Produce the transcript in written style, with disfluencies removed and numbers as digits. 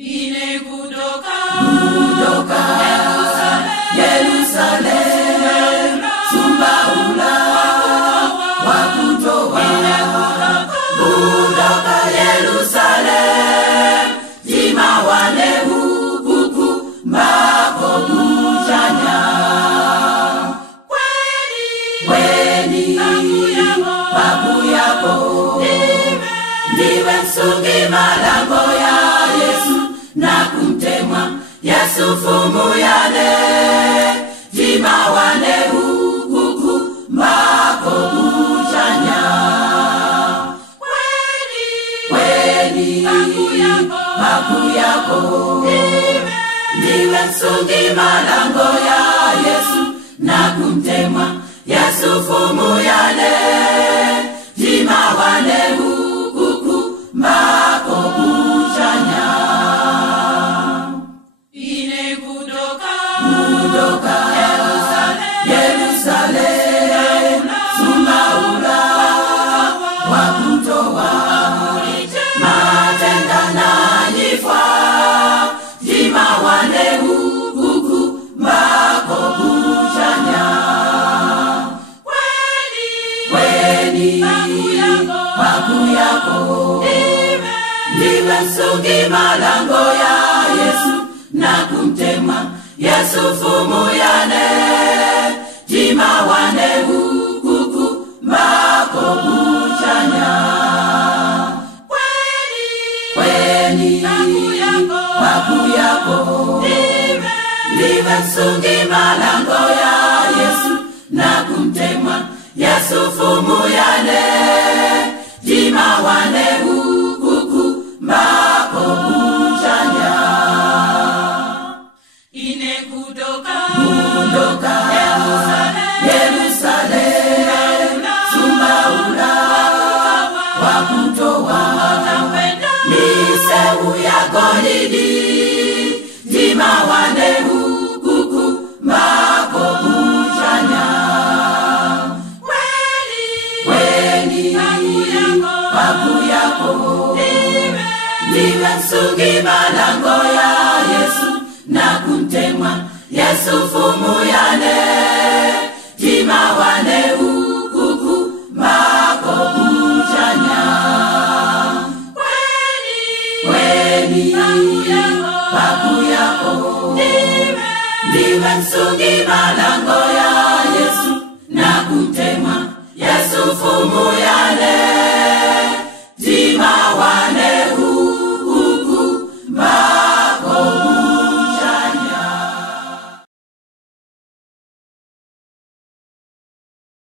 Ine kutoka Yerusalem, Sumbaula wakutoa kutoka Yerusalem, jima wane hukuku mbako bujanya. Kweni babu yako ndiwe msungi malango ya Yesu na kumtemwa Yesu fumu yane, jima wane hukuku mbako bujanya. Kweni babu yako ndiwe msungi malango ya Yesu na kumtemwa Yesu fumu yane, jima wane hukuku mbako bujanya. Ine kutoka Yerusalem, Sumbaula wakutoa matenda na nyifwa, jima wane hukuku mbako bujanya. Kweni babu yako ndiwe msungi malango ya Yesu na kumtemwa Yesu fumu yane, jima wane hukuku mbako bujanya. Kweni babu yako ndiwe msungi malango ya Yesu na kumtemwa Yesu fumu yane, jima wane hukuku mbako bujanya. Ine kutoka Yerusalem, Sumbaula wakutoa miseu ya golidi, jima wane hukuku mbako bujanya. Kweni babu yako ndiwe msungi malango ya Yesu na kumtemwa Yesu fumu yane, jima wane hukuku mbako bujanya. Kweni babu yako ndiwe msungi